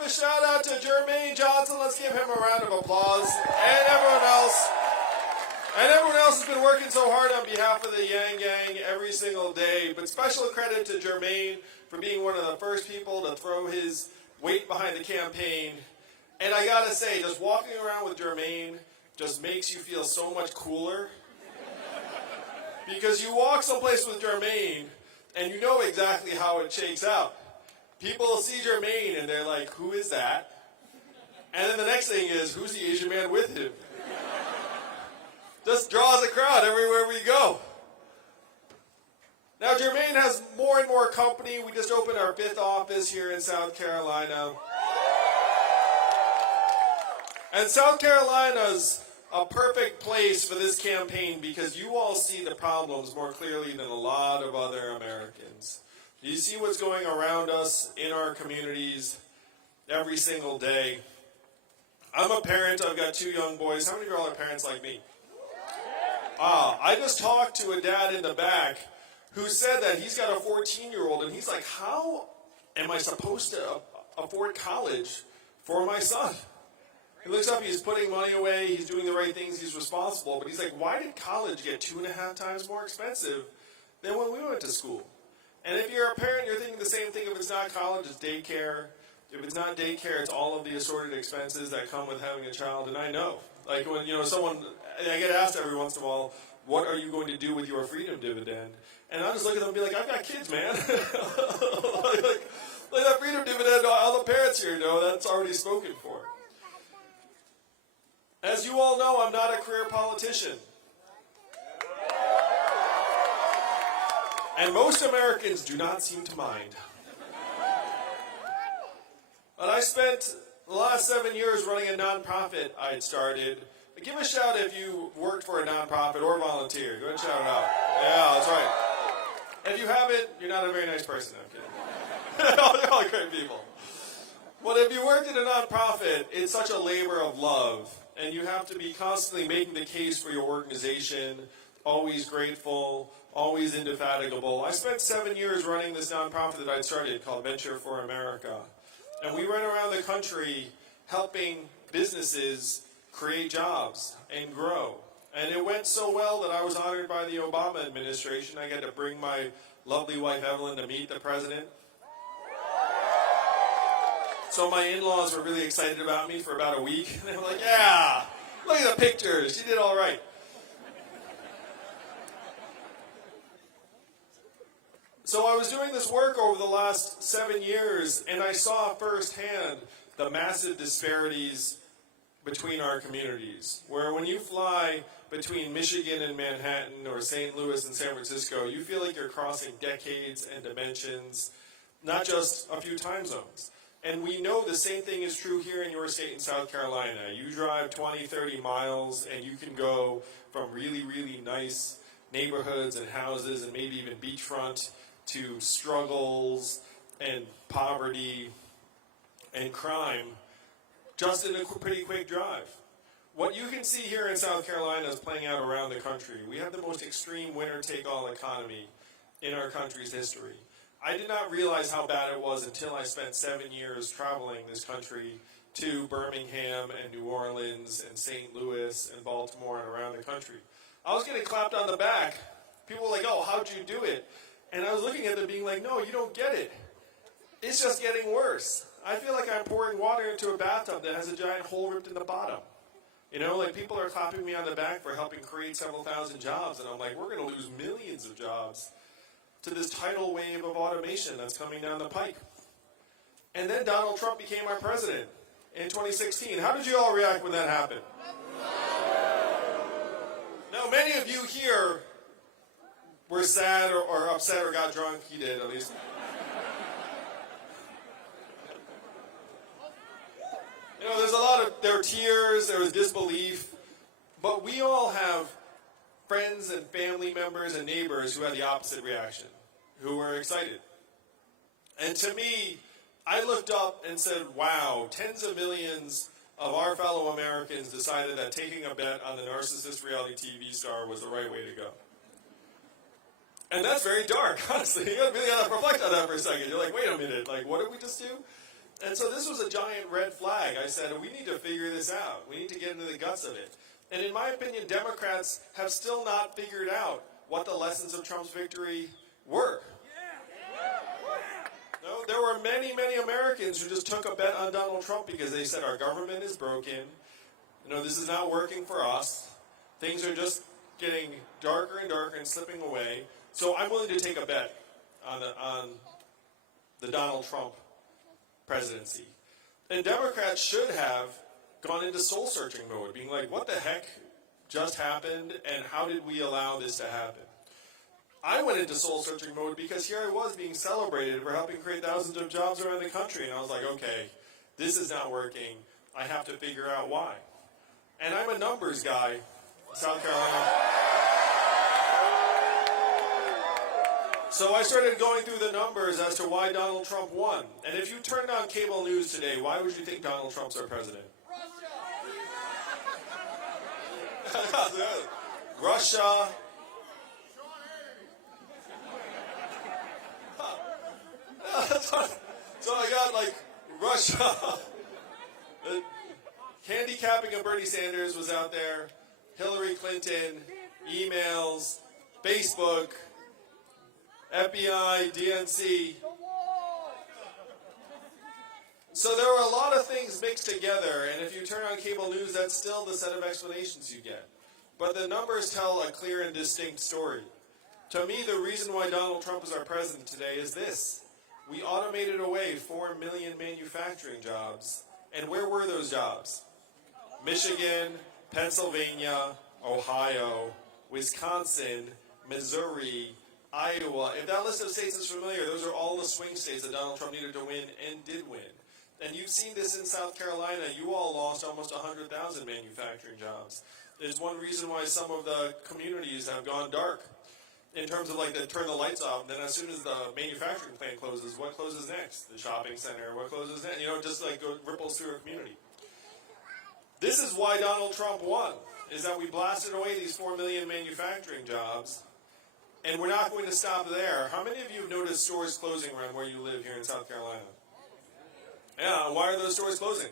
give a shout out to Jermaine Johnson. Let's give him a round of applause. And everyone else. And everyone else has been working so hard on behalf of the Yang Gang every single day. But special credit to Jermaine for being one of the first people to throw his weight behind the campaign. And I gotta say, just walking around with Jermaine just makes you feel so much cooler. Because you walk someplace with Jermaine and you know exactly how it shakes out. People see Jermaine and they're like, who is that? And then the next thing is, who's the Asian man with him? Just draws a crowd everywhere we go. Now, Jermaine has more and more company. We just opened our 5th office here in South Carolina. And South Carolina's a perfect place for this campaign because you all see the problems more clearly than a lot of other Americans. You see what's going around us in our communities every single day. I'm a parent. I've got 2 young boys. How many of you all are parents like me? I just talked to a dad in the back who said that he's got a 14-year-old, and he's like, how am I supposed to afford college for my son? He looks up, he's putting money away, he's doing the right things, he's responsible, but he's like, why did college get 2.5 times more expensive than when we went to school? And if you're a parent, you're thinking the same thing. If it's not college, it's daycare. If it's not daycare, it's all of the assorted expenses that come with having a child. And I know, like when, I get asked every once in a while, what are you going to do with your Freedom Dividend? And I just look at them and be like, I've got kids, man. like that Freedom Dividend, all the parents here know that's already spoken for. As you all know, I'm not a career politician. And most Americans do not seem to mind. But I spent the last 7 years running a nonprofit I'd started. Give a shout if you worked for a nonprofit or volunteer. Go ahead and shout it out. Yeah, that's right. If you haven't, you're not a very nice person. I'm kidding. They're all great people. But if you worked in a nonprofit, it's such a labor of love. And you have to be constantly making the case for your organization, always grateful, always indefatigable. I spent 7 years running this nonprofit that I'd started called Venture for America. And we went around the country helping businesses create jobs and grow. And it went so well that I was honored by the Obama administration. I got to bring my lovely wife Evelyn to meet the president. So my in-laws were really excited about me for about a week. And they were like, yeah, look at the pictures. She did all right. So I was doing this work over the last 7 years, and I saw firsthand the massive disparities between our communities, where when you fly between Michigan and Manhattan or St. Louis and San Francisco, you feel like you're crossing decades and dimensions, not just a few time zones. And we know the same thing is true here in your state in South Carolina. You drive 20, 30 miles, and you can go from really, really nice neighborhoods and houses and maybe even beachfront to struggles and poverty and crime just in a pretty quick drive. What you can see here in South Carolina is playing out around the country. We have the most extreme winner-take-all economy in our country's history. I did not realize how bad it was until I spent 7 years traveling this country to Birmingham and New Orleans and St. Louis and Baltimore and around the country. I was getting clapped on the back. People were like, oh, how'd you do it? And I was looking at them being like, no, you don't get it. It's just getting worse. I feel like I'm pouring water into a bathtub that has a giant hole ripped in the bottom. Like people are clapping me on the back for helping create several thousand jobs, and I'm like, we're going to lose millions of jobs to this tidal wave of automation that's coming down the pike. And then Donald Trump became our president in 2016. How did you all react when that happened? Now, many of you here were sad or upset or got drunk. He did, at least. There were tears, there was disbelief, but we all have friends and family members and neighbors who had the opposite reaction, who were excited. And to me, I looked up and said, wow, tens of millions of our fellow Americans decided that taking a bet on the narcissist reality TV star was the right way to go. And that's very dark, honestly. You really got to reflect on that for a second. You're like, wait a minute, like, what did we just do? And so this was a giant red flag. I said, we need to figure this out. We need to get into the guts of it. And in my opinion, Democrats have still not figured out what the lessons of Trump's victory were. No, there were many, many Americans who just took a bet on Donald Trump because they said our government is broken. You know, this is not working for us. Things are just getting darker and darker and slipping away. So I'm willing to take a bet on the Donald Trump presidency. And Democrats should have gone into soul-searching mode, being like, what the heck just happened, and how did we allow this to happen? I went into soul-searching mode because here I was being celebrated for helping create thousands of jobs around the country, and I was like, okay, this is not working. I have to figure out why. And I'm a numbers guy, South Carolina. So I started going through the numbers as to why Donald Trump won. And if you turned on cable news today, why would you think Donald Trump's our president? Russia. So I got like Russia. Handicapping of Bernie Sanders was out there. Hillary Clinton, emails, Facebook, FBI, DNC. So there were a lot of things mixed together, and if you turn on cable news, that's still the set of explanations you get. But the numbers tell a clear and distinct story. To me, the reason why Donald Trump is our president today is this. We automated away 4 million manufacturing jobs. And where were those jobs? Michigan, Pennsylvania, Ohio, Wisconsin, Missouri, Iowa. If that list of states is familiar, those are all the swing states that Donald Trump needed to win and did win. And you've seen this in South Carolina. You all lost almost 100,000 manufacturing jobs. There's one reason why some of the communities have gone dark. In terms of like they turn the lights off, then as soon as the manufacturing plant closes, what closes next? The shopping center, what closes next? You know, just like ripples through a community. This is why Donald Trump won, is that we blasted away these 4 million manufacturing jobs, and we're not going to stop there. How many of you have noticed stores closing around where you live here in South Carolina? Yeah, why are those stores closing?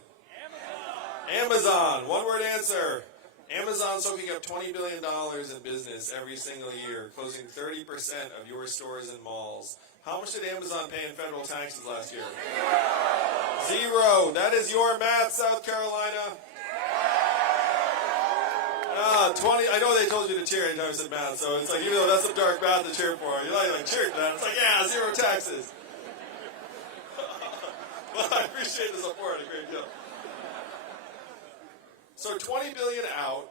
Amazon, one-word answer. Amazon soaking up $20 billion in business every single year, closing 30% of your stores and malls. How much did Amazon pay in federal taxes last year? Zero. That is your math, South Carolina. 20. I know they told you to cheer anytime I said math, so it's like, even though that's some dark math to cheer for, you're like cheer for that. It's like, yeah, zero taxes. But I appreciate the support a great deal. So 20 billion out,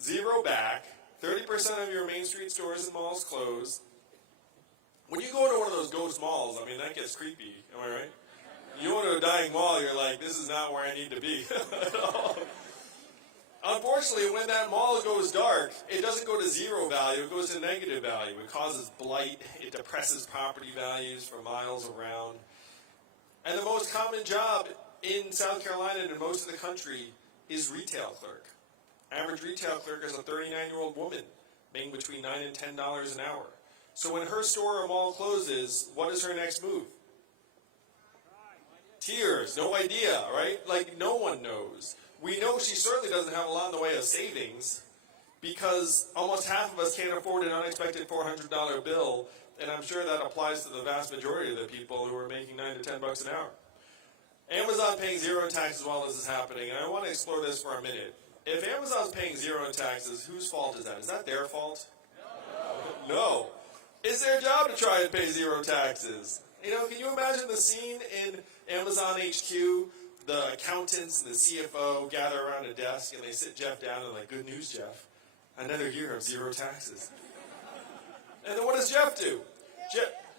zero back, 30% of your Main Street stores and malls closed. When you go into one of those ghost malls, I mean, that gets creepy, am I right? You go to a dying mall, you're like, this is not where I need to be. Unfortunately, when that mall goes dark, it doesn't go to zero value, it goes to negative value. It causes blight, it depresses property values for miles around. And the most common job in South Carolina and in most of the country is retail clerk. Average retail clerk is a 39-year-old woman making between $9 and $10 an hour. So when her store or mall closes, what is her next move? Tears, no idea, right? Like no one knows. We know she certainly doesn't have a lot in the way of savings because almost half of us can't afford an unexpected $400 bill, and I'm sure that applies to the vast majority of the people who are making $9 to $10 an hour. Amazon paying zero in taxes while this is happening, and I want to explore this for a minute. If Amazon's paying zero in taxes, whose fault is that? Is that their fault? No. It's their job to try and pay zero taxes. You know, can you imagine the scene in Amazon HQ? The accountants and the CFO gather around a desk and they sit Jeff down and like, good news, Jeff. Another year of zero taxes. And then what does Jeff do?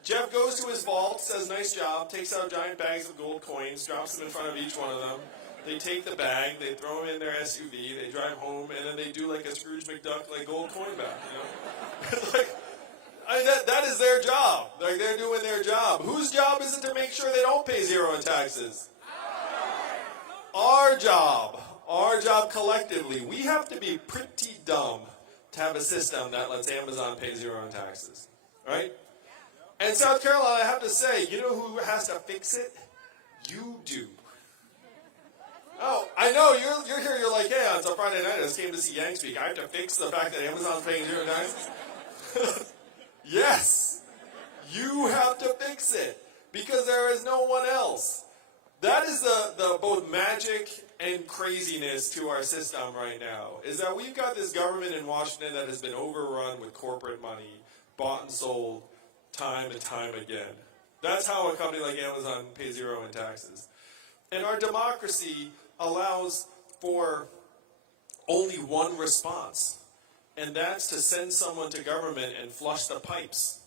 Jeff goes to his vault, says nice job, takes out giant bags of gold coins, drops them in front of each one of them. They take the bag, they throw them in their SUV, they drive home, and then they do like a Scrooge McDuck, like gold coin bag, you know? Like, I mean, that is their job. Like, they're doing their job. Whose job is it to make sure they don't pay zero in taxes? Our job. Our job collectively. We have to be pretty dumb to have a system that lets Amazon pay zero in taxes. Right? And South Carolina, I have to say, you know who has to fix it? You do. Oh, I know, you're here, you're like, hey, it's a Friday night, I just came to see Yang speak. I have to fix the fact that Amazon's paying $0. Yes, you have to fix it, because there is no one else. That is the both magic and craziness to our system right now, is that we've got this government in Washington that has been overrun with corporate money, bought and sold, time and time again. That's how a company like Amazon pays zero in taxes. And our democracy allows for only one response, and that's to send someone to government and flush the pipes.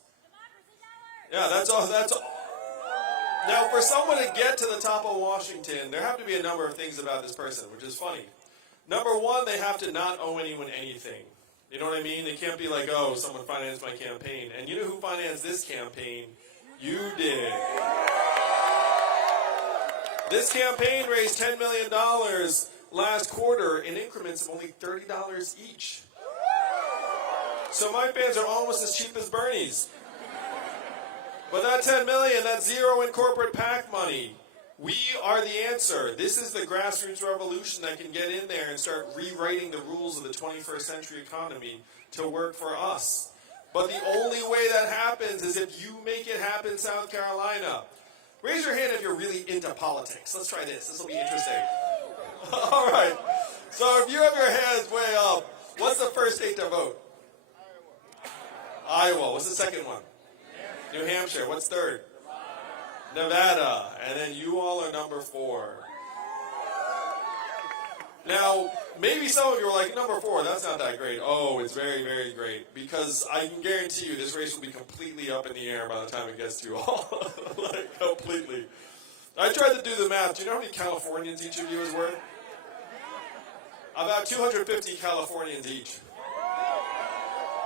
Yeah, that's all. Now, for someone to get to the top of Washington, there have to be a number of things about this person, which is funny. Number one, they have to not owe anyone anything. You know what I mean? They can't be like, oh, someone financed my campaign. And you know who financed this campaign? You did. This campaign raised $10 million last quarter in increments of only $30 each. So my fans are almost as cheap as Bernie's. But that $10 million, that's zero in corporate PAC money. We are the answer. This is the grassroots revolution that can get in there and start rewriting the rules of the 21st century economy to work for us. But the only way that happens is if you make it happen, South Carolina. Raise your hand if you're really into politics. Let's try this. This will be interesting. All right. So if you have your hands way up, what's the first state to vote? Iowa. What's the second one? New Hampshire. What's third? Nevada. And then you all are number 4. Now, maybe some of you are like, number 4, that's not that great. Oh, it's very, very great. Because I can guarantee you this race will be completely up in the air by the time it gets to you all. Like, completely. I tried to do the math. Do you know how many Californians each of you is worth? About 250 Californians each.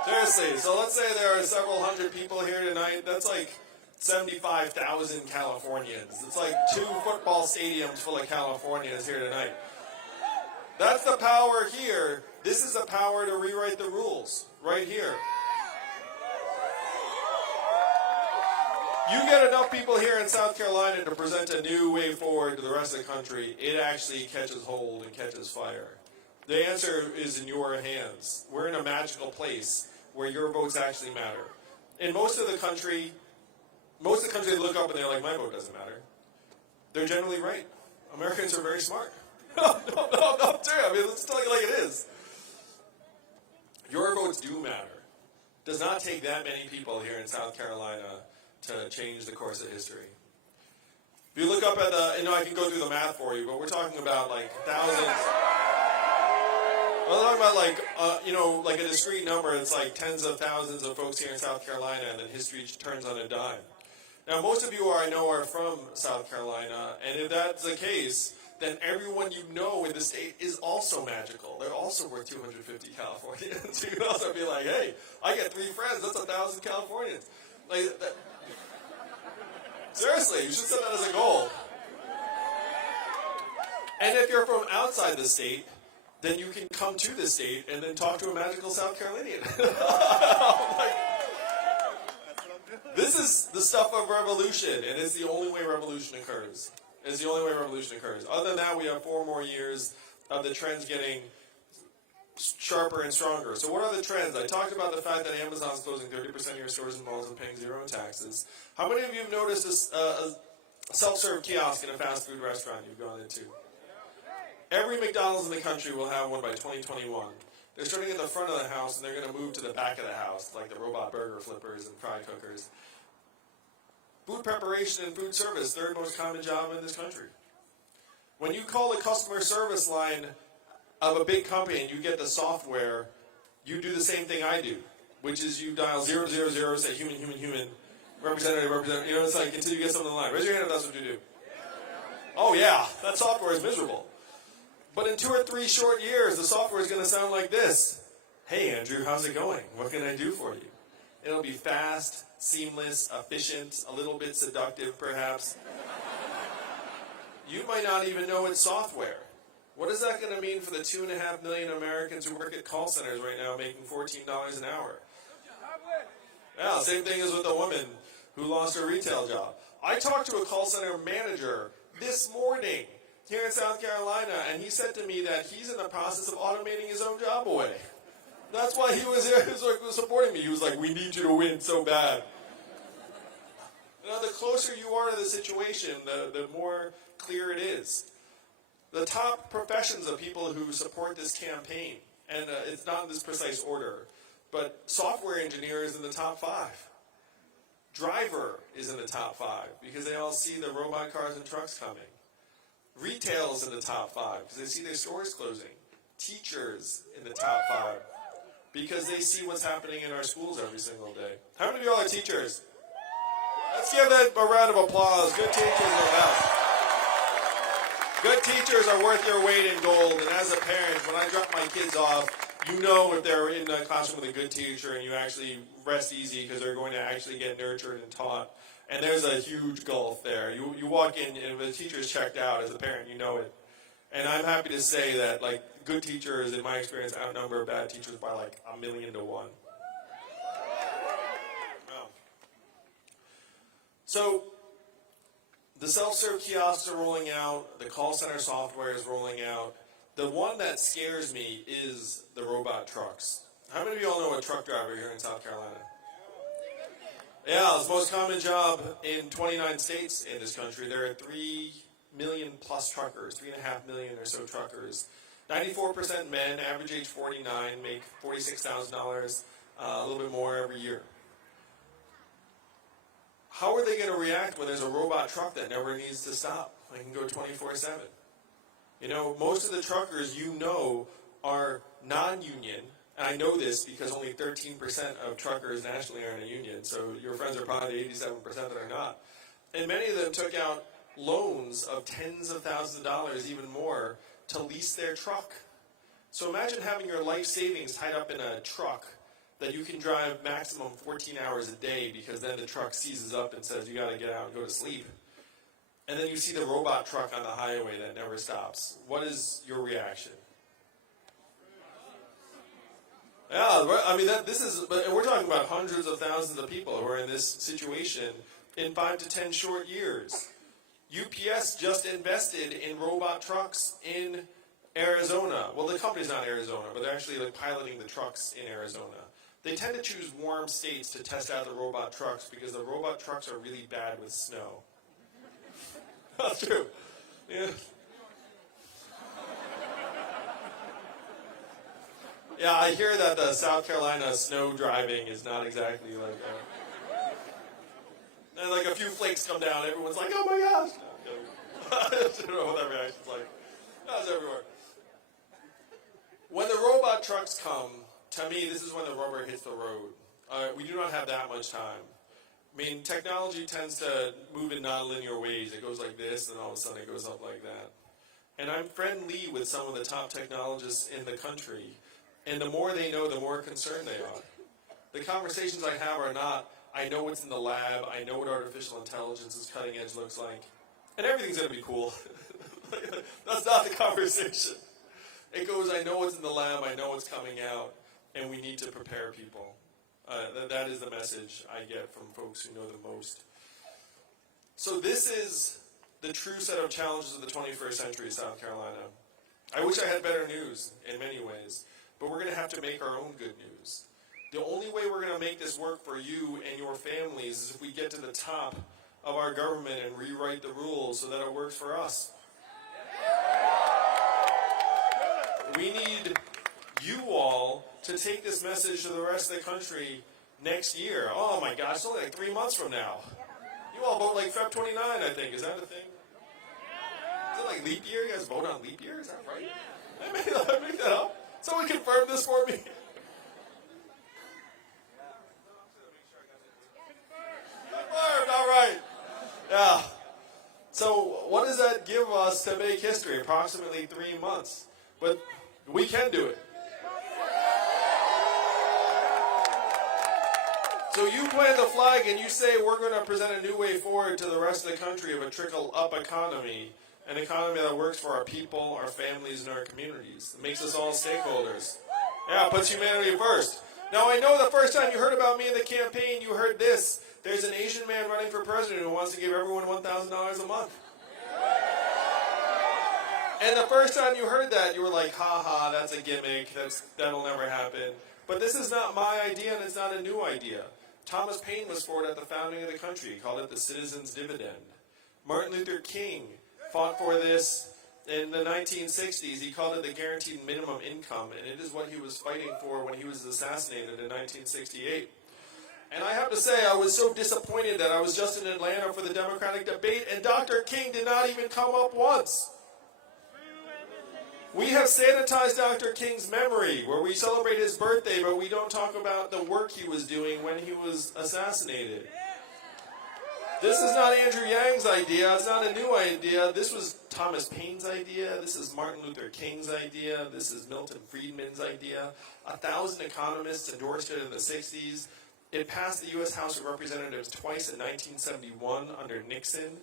Seriously. So let's say there are several hundred people here tonight. That's like 75,000 Californians. It's like 2 football stadiums full of Californians here tonight. That's the power here. This is the power to rewrite the rules, right here. You get enough people here in South Carolina to present a new way forward to the rest of the country, it actually catches hold and catches fire. The answer is in your hands. We're in a magical place where your votes actually matter. In most of the country they look up and they're like, my vote doesn't matter. They're generally right. Americans are very smart. No, true. I mean, let's tell you like it is. Your votes do matter. Does not take that many people here in South Carolina to change the course of history. If you look up at I can go through the math for you, but we're talking about like thousands. We're talking about like a discrete number. It's like tens of thousands of folks here in South Carolina, and then history turns on a dime. Now, most of you I know are from South Carolina, and if that's the case, then everyone you know in the state is also magical. They're also worth 250 Californians. You can also be like, hey, I get 3 friends, that's 1,000 Californians. Like, seriously, you should set that as a goal. And if you're from outside the state, then you can come to the state and then talk to a magical South Carolinian. This is the stuff of revolution, and it's the only way revolution occurs. It's the only way revolution occurs. Other than that, we have 4 more years of the trends getting sharper and stronger. So what are the trends? I talked about the fact that Amazon's closing 30% of your stores and malls and paying 0 in taxes. How many of you have noticed a self-serve kiosk in a fast food restaurant you've gone into? Every McDonald's in the country will have one by 2021. They're starting at the front of the house, and they're going to move to the back of the house, like the robot burger flippers and fry cookers. Food preparation and food service, 3rd most common job in this country. When you call the customer service line of a big company and you get the software, you do the same thing I do, which is you dial 000, say human, representative, you know, it's like until you get someone on the line. Raise your hand if that's what you do. Oh yeah, that software is miserable. But in 2 or 3 short years, the software is going to sound like this. Hey Andrew, how's it going? What can I do for you? It'll be fast, seamless, efficient, a little bit seductive perhaps. You might not even know it's software. What is that going to mean for the 2.5 million Americans who work at call centers right now making $14 an hour? Yeah, same thing as with the woman who lost her retail job. I talked to a call center manager this morning here in South Carolina, and he said to me that he's in the process of automating his own job away. That's why he was here. He was like supporting me. He was like, "We need you to win so bad." You know, the closer you are to the situation, the more clear it is. The top professions of people who support this campaign, and it's not in this precise order, but software engineer is in the top 5. Driver is in the top 5 because they all see the robot cars and trucks coming. Retail is in the top 5 because they see their stores closing. Teachers in the top 5 because they see what's happening in our schools every single day. How many of y'all are teachers? Let's give that a round of applause. Good teachers are the best. Good teachers are worth their weight in gold. And as a parent, when I drop my kids off, you know if they're in a classroom with a good teacher and you actually rest easy because they're going to actually get nurtured and taught. And there's a huge gulf there. You walk in and if the teacher's checked out, as a parent, you know it. And I'm happy to say that like good teachers, in my experience, outnumber bad teachers by like 1,000,000 to 1. So the self-serve kiosks are rolling out. The call center software is rolling out. The one that scares me is the robot trucks. How many of you all know a truck driver here in South Carolina? Yeah, it's the most common job in 29 states in this country. There are 3 million plus truckers, 3.5 million or so truckers. 94% men, average age 49, make $46,000, a little bit more every year. How are they going to react when there's a robot truck that never needs to stop? They can go 24/7. You know, most of the truckers you know are non-union. And I know this because only 13% of truckers nationally are in a union. So your friends are probably 87% that are not. And many of them took out loans of tens of thousands of dollars, even more, to lease their truck. So imagine having your life savings tied up in a truck that you can drive maximum 14 hours a day because then the truck seizes up and says you got to get out and go to sleep. And then you see the robot truck on the highway that never stops. What is your reaction? Yeah, I mean, we're talking about hundreds of thousands of people who are in this situation in 5 to 10 short years. UPS just invested in robot trucks in Arizona. Well, the company's not Arizona, but they're actually like piloting the trucks in Arizona. They tend to choose warm states to test out the robot trucks because the robot trucks are really bad with snow. That's true. Yeah. Yeah, I hear that the South Carolina snow driving is not exactly like and like a few flakes come down, everyone's like, oh my gosh. No, I don't know what that reaction's like. That's everywhere. When the robot trucks come, to me, this is when the rubber hits the road. We do not have that much time. I mean, technology tends to move in nonlinear ways. It goes like this, and all of a sudden it goes up like that. And I'm friendly with some of the top technologists in the country. And the more they know, the more concerned they are. The conversations I have are not, I know what's in the lab, I know what artificial intelligence's cutting edge looks like, and everything's going to be cool. That's not the conversation. It goes, I know what's in the lab, I know what's coming out, and we need to prepare people. That is the message I get from folks who know the most. So this is the true set of challenges of the 21st century, South Carolina. I wish I had better news in many ways, but we're going to have to make our own good news. The only way we're going to make this work for you and your families is if we get to the top of our government and rewrite the rules so that it works for us. We need you all to take this message to the rest of the country next year. Oh my gosh, it's only like 3 months from now. You all vote like Feb 29, I think. Is that a thing? Is it like leap year? You guys vote on leap year? Is that right? I made that up. Someone confirm this for me. Confirmed, all right. Yeah. So what does that give us to make history? Approximately 3 months. But we can do it. So you plant the flag and you say we're going to present a new way forward to the rest of the country of a trickle-up economy, an economy that works for our people, our families, and our communities. It makes us all stakeholders. Yeah, it puts humanity first. Now, I know the first time you heard about me in the campaign, you heard this. There's an Asian man running for president who wants to give everyone $1,000 a month. And the first time you heard that, you were like, ha ha, that's a gimmick, that'll never happen. But this is not my idea, and it's not a new idea. Thomas Paine was for it at the founding of the country. He called it the citizen's dividend. Martin Luther King fought for this in the 1960s. He called it the guaranteed minimum income, and it is what he was fighting for when he was assassinated in 1968. And I have to say, I was so disappointed that I was just in Atlanta for the Democratic debate, and Dr. King did not even come up once. We have sanitized Dr. King's memory, where we celebrate his birthday, but we don't talk about the work he was doing when he was assassinated. This is not Andrew Yang's idea. It's not a new idea. This was Thomas Paine's idea. This is Martin Luther King's idea. This is Milton Friedman's idea. 1,000 economists endorsed it in the 60s. It passed the U.S. House of Representatives twice in 1971 under Nixon.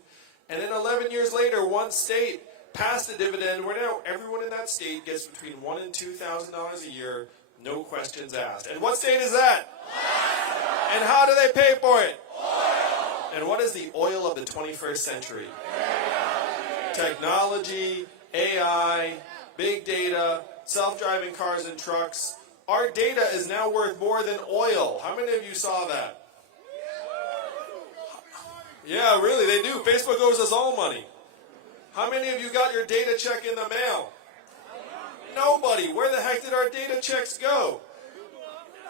And then 11 years later, one state passed a dividend where now everyone in that state gets between $1,000 and $2,000 a year, no questions asked. And what state is that? Oil. And how do they pay for it? Oil. And what is the oil of the 21st century? Technology, AI, big data, self-driving cars and trucks. Our data is now worth more than oil. How many of you saw that? Yeah, really, they do. Facebook owes us all money. How many of you got your data check in the mail? Nobody. Where the heck did our data checks go?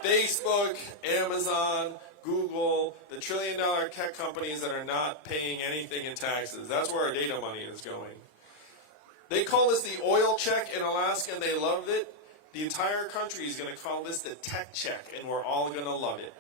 Facebook, Amazon, Google, the trillion-dollar tech companies that are not paying anything in taxes. That's where our data money is going. They call this the oil check in Alaska, and they loved it. The entire country is going to call this the tech check, and we're all going to love it.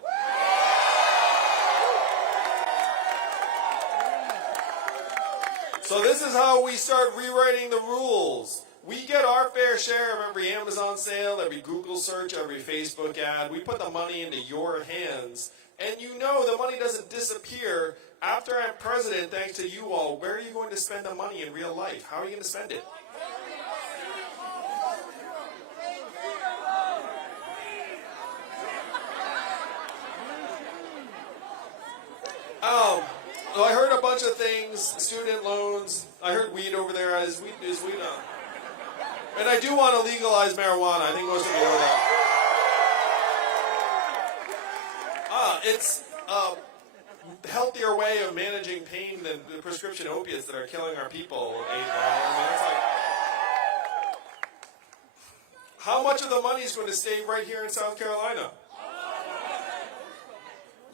So this is how we start rewriting the rules. We get our fair share of every Amazon sale, every Google search, every Facebook ad. We put the money into your hands. And you know the money doesn't disappear. After I'm president, thanks to you all, where are you going to spend the money in real life? How are you going to spend it? So I heard a bunch of things, student loans. I heard weed over there. Is weed on? And I do want to legalize marijuana. I think most of you know that. It's a healthier way of managing pain than the prescription opiates that are killing our people. I mean, it's like, how much of the money is going to stay right here in South Carolina?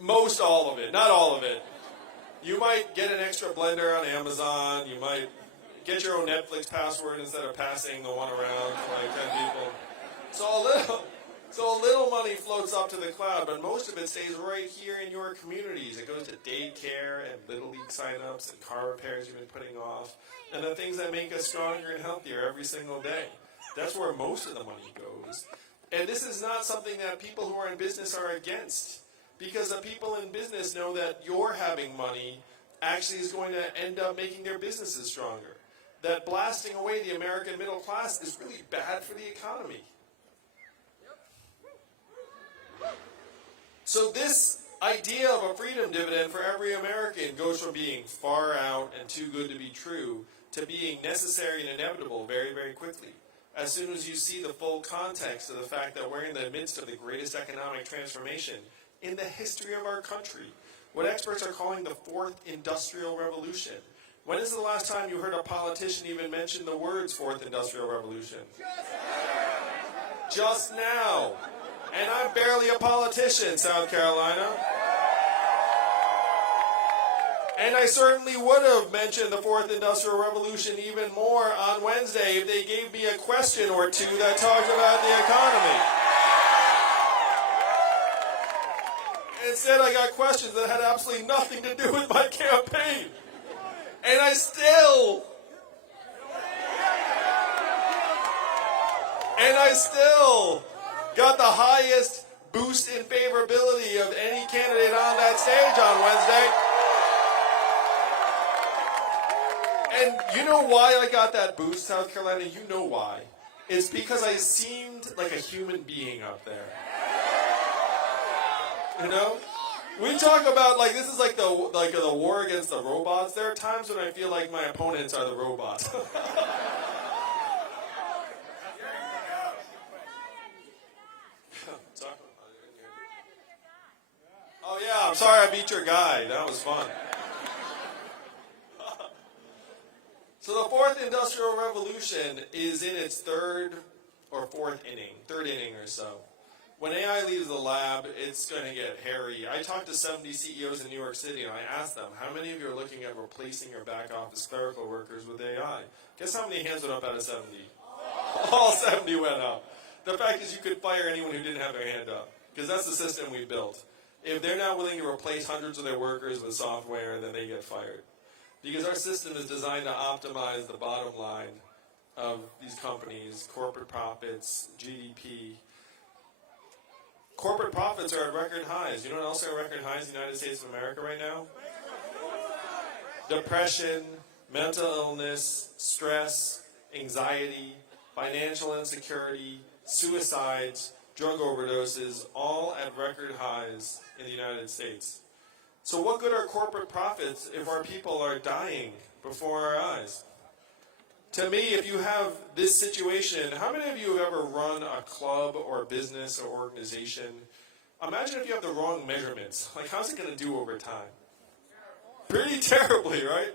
Most all of it, not all of it. You might get an extra blender on Amazon. You might get your own Netflix password instead of passing the one around to like 10 people. So a little money floats up to the cloud, but most of it stays right here in your communities. It goes to daycare and Little League signups and car repairs you've been putting off, and the things that make us stronger and healthier every single day. That's where most of the money goes. And this is not something that people who are in business are against. Because the people in business know that your having money actually is going to end up making their businesses stronger. That blasting away the American middle class is really bad for the economy. So this idea of a freedom dividend for every American goes from being far out and too good to be true to being necessary and inevitable very, very quickly. As soon as you see the full context of the fact that we're in the midst of the greatest economic transformation in the history of our country, what experts are calling the fourth industrial revolution. When is the last time you heard a politician even mention the words fourth industrial revolution? Just now. And I'm barely a politician, South Carolina. And I certainly would have mentioned the fourth industrial revolution even more on Wednesday if they gave me a question or two that talked about the economy. Instead, I got questions that had absolutely nothing to do with my campaign. And I still got the highest boost in favorability of any candidate on that stage on Wednesday. And you know why I got that boost, South Carolina? You know why. It's because I seemed like a human being up there. You know? We talk about, like, this is like the war against the robots. There are times when I feel like my opponents are the robots. I'm sorry I beat your guy. That was fun. So the fourth industrial revolution is in its third inning or so. When AI leaves the lab, it's going to get hairy. I talked to 70 CEOs in New York City, and I asked them, how many of you are looking at replacing your back office clerical workers with AI? Guess how many hands went up out of 70? All 70 went up. The fact is you could fire anyone who didn't have their hand up, because that's the system we built. If they're not willing to replace hundreds of their workers with software, then they get fired. Because our system is designed to optimize the bottom line of these companies, corporate profits, GDP. Corporate profits are at record highs. You know what else are at record highs in the United States of America right now? Depression, mental illness, stress, anxiety, financial insecurity, suicides, drug overdoses, all at record highs in the United States. So what good are corporate profits if our people are dying before our eyes? To me, if you have this situation, how many of you have ever run a club or a business or organization? Imagine if you have the wrong measurements. Like, how's it going to do over time? Pretty terribly, right?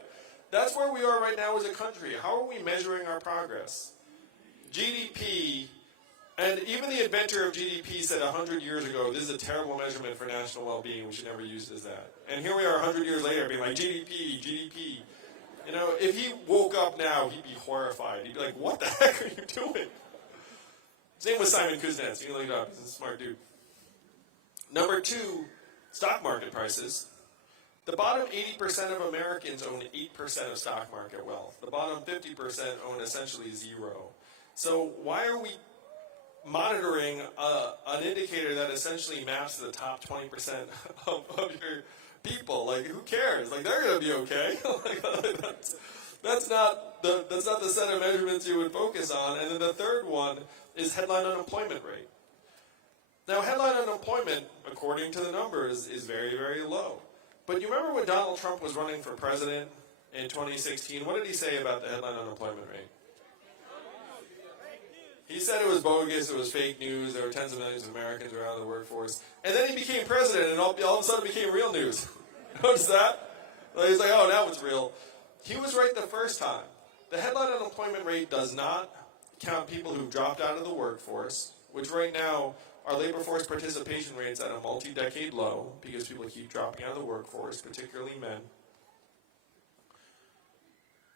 That's where we are right now as a country. How are we measuring our progress? GDP, and even the inventor of GDP said 100 years ago, this is a terrible measurement for national well-being. We should never use it as that. And here we are 100 years later being like, GDP, GDP. You know, if he woke up now, he'd be horrified. He'd be like, what the heck are you doing? Same with Simon Kuznets. You can look it up. He's a smart dude. Number two, stock market prices. The bottom 80% of Americans own 8% of stock market wealth. The bottom 50% own essentially zero. So why are we monitoring an indicator that essentially maps to the top 20% of your people? Like, who cares? Like, they're going to be okay. that's not the set of measurements you would focus on. And then the third one is headline unemployment rate. Now, headline unemployment, according to the numbers, is very, very low. But you remember when Donald Trump was running for president in 2016? What did he say about the headline unemployment rate? He said it was bogus, it was fake news, there were tens of millions of Americans who were out of the workforce. And then he became president, and all of a sudden it became real news. Notice that? He's like, oh, now it's real. He was right the first time. The headline unemployment rate does not count people who've dropped out of the workforce, which right now, our labor force participation rate's at a multi-decade low because people keep dropping out of the workforce, particularly men.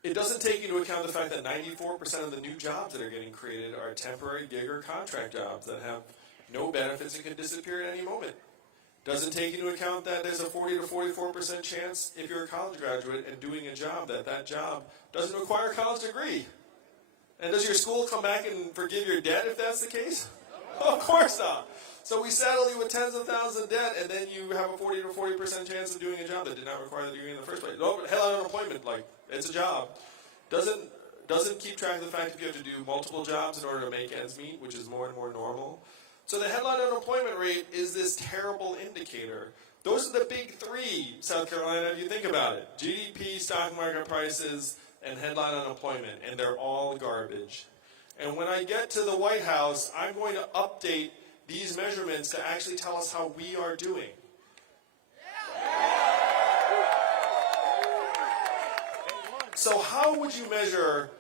It doesn't take into account the fact that 94% of the new jobs that are getting created are temporary gig or contract jobs that have no benefits and could disappear at any moment. Doesn't take into account that there's a 40 to 44% chance if you're a college graduate and doing a job that job doesn't require a college degree. And does your school come back and forgive your debt if that's the case? Of course not. So we saddle you with tens of thousands of debt, and then you have a 40 to 40% chance of doing a job that did not require the degree in the first place. No, headline unemployment, like, it's a job. Doesn't keep track of the fact that you have to do multiple jobs in order to make ends meet, which is more and more normal. So the headline unemployment rate is this terrible indicator. Those are the big three, South Carolina, if you think about it. GDP, stock market prices, and headline unemployment, and they're all garbage. And when I get to the White House, I'm going to update these measurements to actually tell us how we are doing. So how would you measure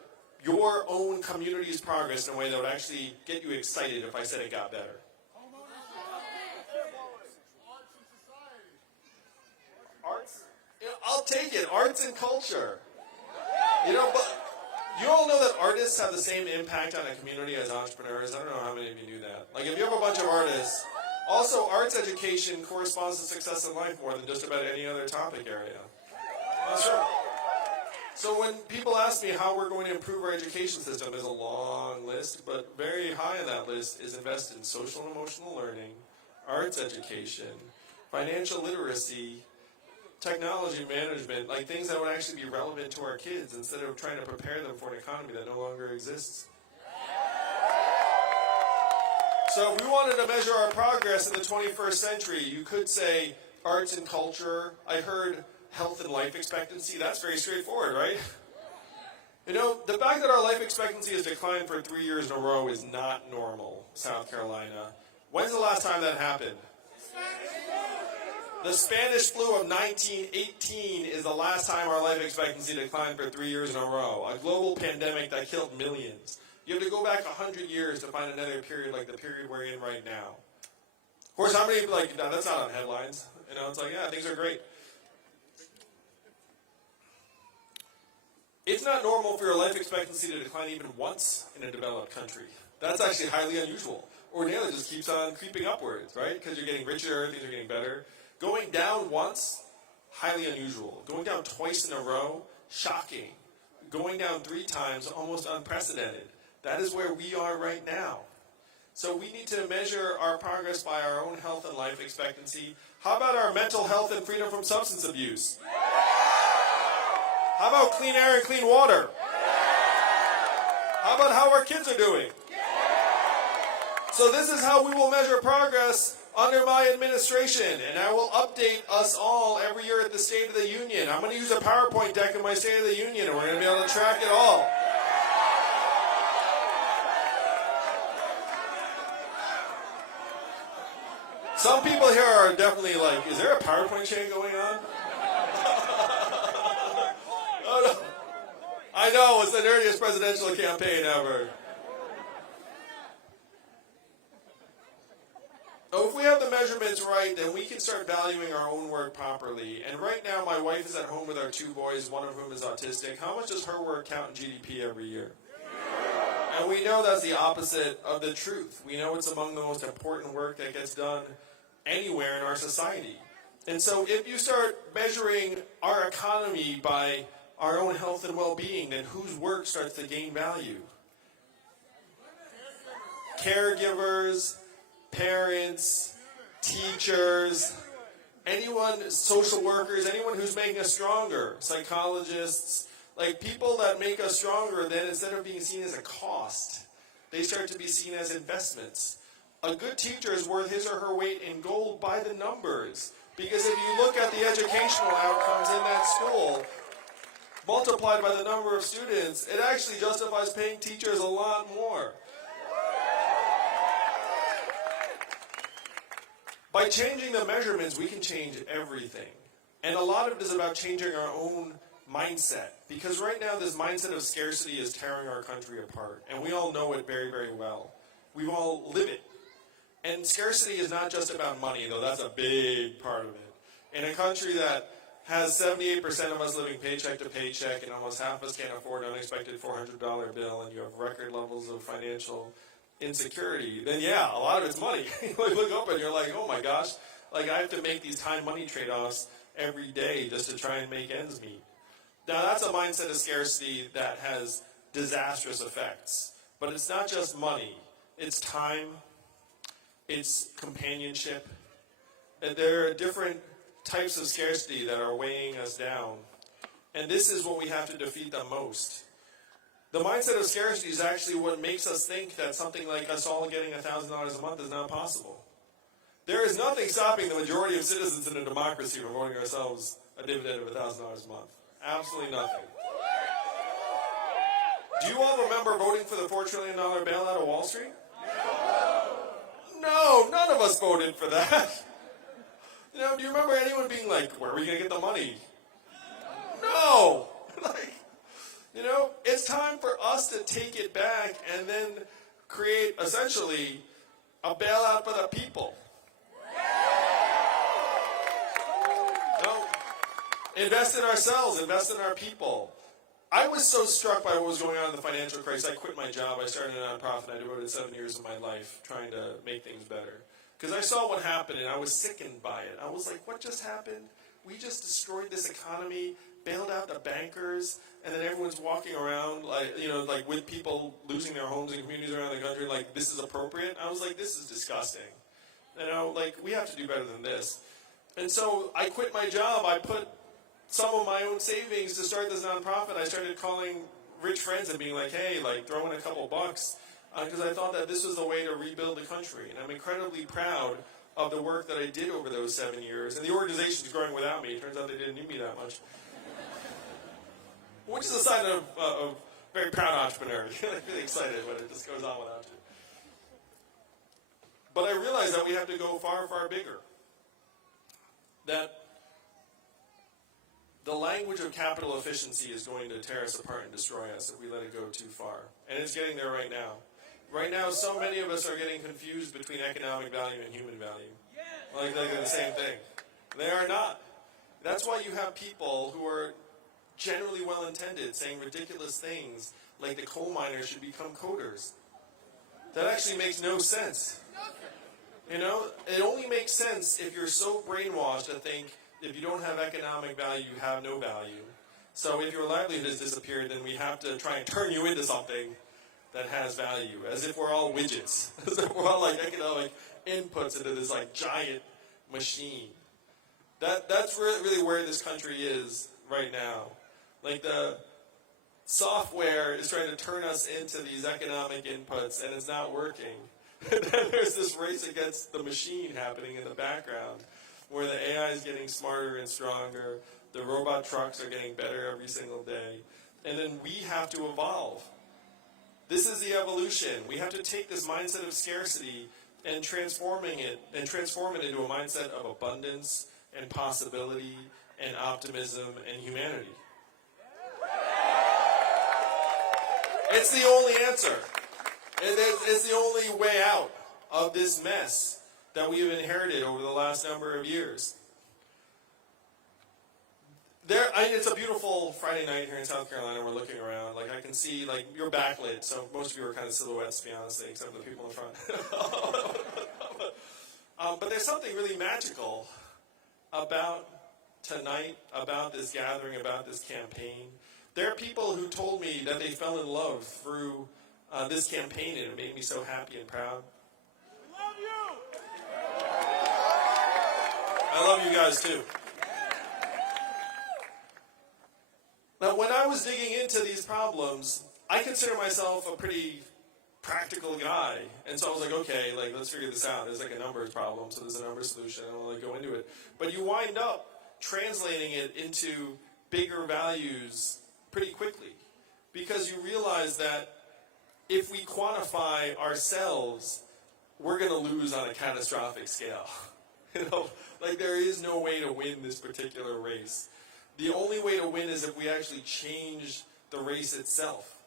your own community's progress in a way that would actually get you excited if I said it got better? Arts? I'll take it. Arts and culture. You know, but you all know that artists have the same impact on a community as entrepreneurs. I don't know how many of you knew that. Like, if you have a bunch of artists, also arts education corresponds to success in life more than just about any other topic area. That's true. So when people ask me how we're going to improve our education system, there's a long list, but very high on that list is invest in social and emotional learning, arts education, financial literacy, technology management, like things that would actually be relevant to our kids instead of trying to prepare them for an economy that no longer exists. So if we wanted to measure our progress in the 21st century, you could say arts and culture. I heard health and life expectancy. That's very straightforward, right? You know, the fact that our life expectancy has declined for 3 years in a row is not normal, South Carolina. When's the last time that happened? The Spanish flu of 1918 is the last time our life expectancy declined for 3 years in a row. A global pandemic that killed millions. You have to go back 100 years to find another period like the period we're in right now. Of course, how many, like, no, that's not on headlines. You know, it's like, yeah, things are great. It's not normal for your life expectancy to decline even once in a developed country. That's actually highly unusual. Ordinarily, it just keeps on creeping upwards, right? Because you're getting richer, things are getting better. Going down once, highly unusual. Going down twice in a row, shocking. Going down 3 times, almost unprecedented. That is where we are right now. So we need to measure our progress by our own health and life expectancy. How about our mental health and freedom from substance abuse? How about clean air and clean water? How about how our kids are doing? So this is how we will measure progress under my administration, and I will update us all every year at the State of the Union. I'm going to use a PowerPoint deck in my State of the Union, and we're going to be able to track it all. Some people here are definitely like, is there a PowerPoint chain going on? Oh, no. I know, it's the nerdiest presidential campaign ever. So if we have the measurements right, then we can start valuing our own work properly. And right now, my wife is at home with our 2 boys, one of whom is autistic. How much does her work count in GDP every year? And we know that's the opposite of the truth. We know it's among the most important work that gets done anywhere in our society. And so if you start measuring our economy by our own health and well-being, then whose work starts to gain value? Caregivers, parents, teachers, anyone, social workers, anyone who's making us stronger, psychologists, like people that make us stronger, then instead of being seen as a cost, they start to be seen as investments. A good teacher is worth his or her weight in gold by the numbers. Because if you look at the educational outcomes in that school, multiplied by the number of students, it actually justifies paying teachers a lot more. By changing the measurements, we can change everything. And a lot of it is about changing our own mindset. Because right now, this mindset of scarcity is tearing our country apart. And we all know it very, very well. We all live it. And scarcity is not just about money, though that's a big part of it. In a country that has 78% of us living paycheck to paycheck, and almost half of us can't afford an unexpected $400 bill, and you have record levels of financial insecurity, then yeah, a lot of it's money. You look up and you're like, oh my gosh, like I have to make these time-money trade-offs every day just to try and make ends meet. Now that's a mindset of scarcity that has disastrous effects. But it's not just money. It's time. It's companionship. And there are different types of scarcity that are weighing us down. And this is what we have to defeat the most. The mindset of scarcity is actually what makes us think that something like us all getting $1,000 a month is not possible. There is nothing stopping the majority of citizens in a democracy from voting ourselves a dividend of $1,000 a month. Absolutely nothing. Do you all remember voting for the $4 trillion bailout of Wall Street? No, none of us voted for that. You know, do you remember anyone being like, where are we going to get the money? No. Like, you know, it's time for us to take it back and then create, essentially, a bailout for the people. You know, invest in ourselves, invest in our people. I was so struck by what was going on in the financial crisis, I quit my job, I started a nonprofit, I devoted 7 years of my life trying to make things better. Because I saw what happened and I was sickened by it. I was like, what just happened? We just destroyed this economy, bailed out the bankers, and then everyone's walking around like, you know, like with people losing their homes in communities around the country, like this is appropriate. I was like, this is disgusting. You know, like we have to do better than this. And so I quit my job. I put some of my own savings to start this nonprofit. I started calling rich friends and being like, hey, like throw in a couple bucks. Because I thought that this was the way to rebuild the country. And I'm incredibly proud of the work that I did over those 7 years. And the organization's growing without me. It turns out they didn't need me that much. Which is a sign of a very proud entrepreneur. You get really excited when it just goes on without you. But I realized that we have to go far, far bigger. that the language of capital efficiency is going to tear us apart and destroy us if we let it go too far. And it's getting there right now. Right now, so many of us are getting confused between economic value and human value. Like they're the same thing. They are not. That's why you have people who are generally well-intended saying ridiculous things like the coal miners should become coders. That actually makes no sense. You know, it only makes sense if you're so brainwashed to think if you don't have economic value, you have no value. So if your livelihood has disappeared, then we have to try and turn you into something that has value, as if we're all widgets, as if we're all like economic inputs into this like giant machine. That's really where this country is right now. Like the software is trying to turn us into these economic inputs, and it's not working. And then there's this race against the machine happening in the background, where the AI is getting smarter and stronger, the robot trucks are getting better every single day, and then we have to evolve. This is the evolution. We have to take this mindset of scarcity and transform it into a mindset of abundance and possibility and optimism and humanity. It's the only answer. It's the only way out of this mess that we have inherited over the last number of years. It's a beautiful Friday night here in South Carolina. We're looking around. Like I can see, like you're backlit, so most of you are kind of silhouettes, to be honest, except for the people in front. But there's something really magical about tonight, about this gathering, about this campaign. There are people who told me that they fell in love through this campaign, and it made me so happy and proud. We love you! I love you guys too. Now, when I was digging into these problems, I consider myself a pretty practical guy. And so I was like, okay, like let's figure this out. There's like a numbers problem, so there's a numbers solution. I don't want to go into it. But you wind up translating it into bigger values pretty quickly. Because you realize that if we quantify ourselves, we're going to lose on a catastrophic scale. You know, like there is no way to win this particular race. The only way to win is if we actually change the race itself.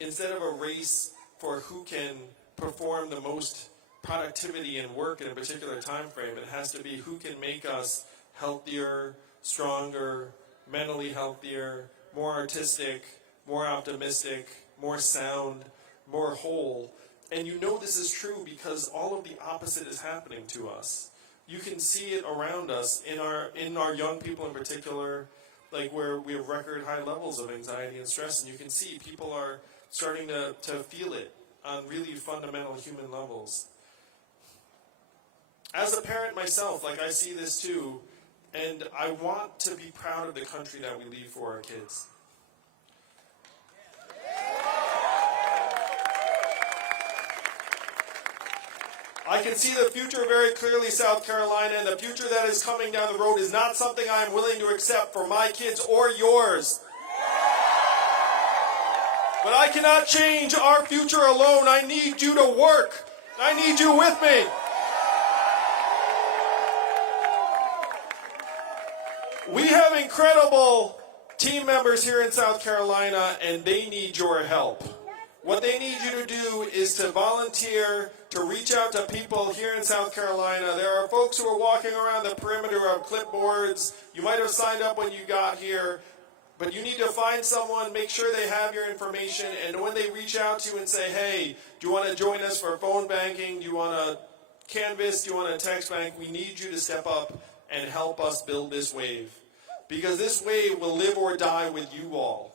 Instead of a race for who can perform the most productivity and work in a particular time frame, it has to be who can make us healthier, stronger, mentally healthier, more artistic, more optimistic, more sound, more whole. And you know this is true because all of the opposite is happening to us. You can see it around us in our young people in particular, like where we have record high levels of anxiety and stress, and you can see people are starting to feel it on really fundamental human levels. As a parent myself, like I see this too, and I want to be proud of the country that we leave for our kids. I can see the future very clearly, South Carolina, and the future that is coming down the road is not something I am willing to accept for my kids or yours. But I cannot change our future alone. I need you to work. I need you with me. We have incredible team members here in South Carolina, and they need your help. What they need you to do is to volunteer, to reach out to people here in South Carolina. There are folks who are walking around the perimeter of clipboards. You might have signed up when you got here, but you need to find someone, make sure they have your information, and when they reach out to you and say, hey, do you want to join us for phone banking? Do you want to canvas? Do you want to text bank? We need you to step up and help us build this wave. Because this wave will live or die with you all.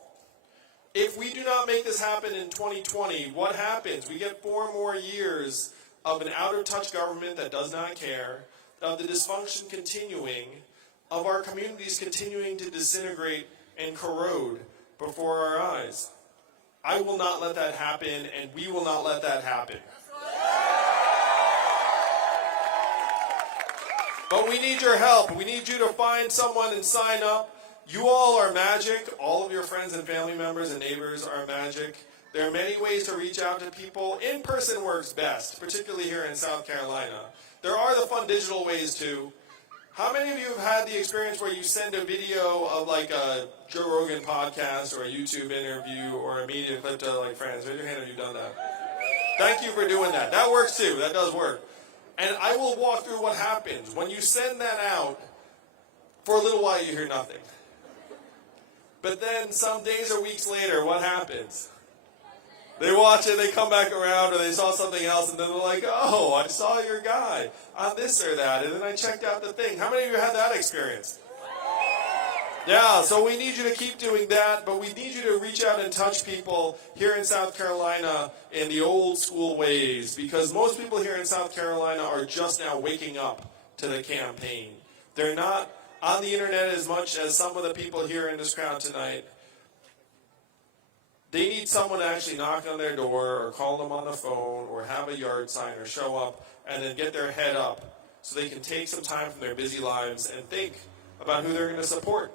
If we do not make this happen in 2020, what happens? We get 4 more years of an out-of-touch government that does not care, of the dysfunction continuing, of our communities continuing to disintegrate and corrode before our eyes. I will not let that happen, and we will not let that happen. But we need your help. We need you to find someone and sign up. You all are magic. All of your friends and family members and neighbors are magic. There are many ways to reach out to people. In-person works best, particularly here in South Carolina. There are the fun digital ways too. How many of you have had the experience where you send a video of like a Joe Rogan podcast or a YouTube interview or a media clip to like friends? Raise your hand if you've done that. Thank you for doing that. That works too. That does work. And I will walk through what happens. When you send that out, for a little while you hear nothing. But then some days or weeks later, what happens? They watch it, they come back around, or they saw something else, and then they're like, oh, I saw your guy on this or that, and then I checked out the thing. How many of you had that experience? Yeah, so we need you to keep doing that, but we need you to reach out and touch people here in South Carolina in the old school ways, because most people here in South Carolina are just now waking up to the campaign. They're not on the internet as much as some of the people here in this crowd tonight. They need someone to actually knock on their door or call them on the phone or have a yard sign or show up and then get their head up so they can take some time from their busy lives and think about who they're going to support.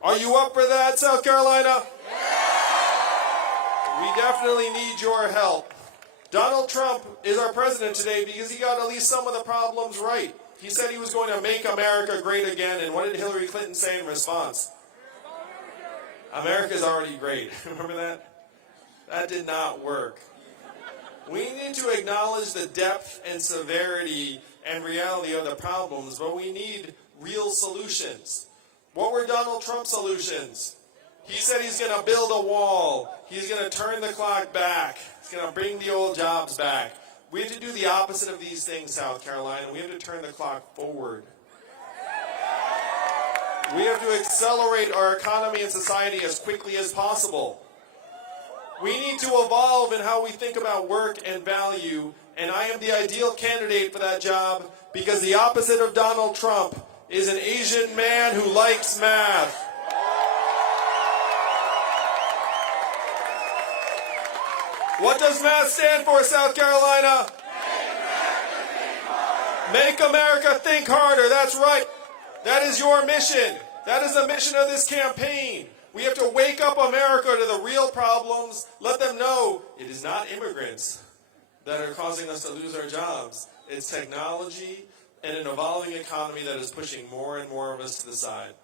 Are you up for that, South Carolina? We definitely need your help. Donald Trump is our president today because he got at least some of the problems right. He said he was going to make America great again, and what did Hillary Clinton say in response? America's already great. Remember that? That did not work. We need to acknowledge the depth and severity and reality of the problems, but we need real solutions. What were Donald Trump's solutions? He said he's going to build a wall. He's going to turn the clock back. He's going to bring the old jobs back. We have to do the opposite of these things, South Carolina. We have to turn the clock forward. We have to accelerate our economy and society as quickly as possible. We need to evolve in how we think about work and value, and I am the ideal candidate for that job because the opposite of Donald Trump is an Asian man who likes math. What does math stand for, South Carolina? Make America think harder. That's right. That is your mission. That is the mission of this campaign. We have to wake up America to the real problems. Let them know it is not immigrants that are causing us to lose our jobs. It's technology and an evolving economy that is pushing more and more of us to the side.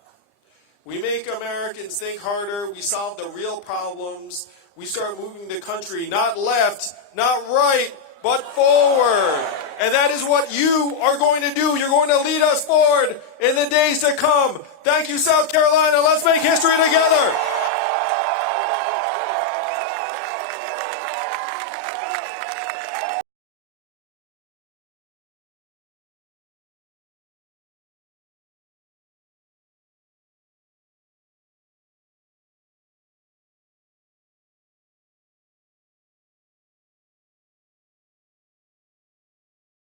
We make Americans think harder. We solve the real problems. We start moving the country not left, not right, but forward. And that is what you are going to do. You're going to lead us forward in the days to come. Thank you, South Carolina. Let's make history together.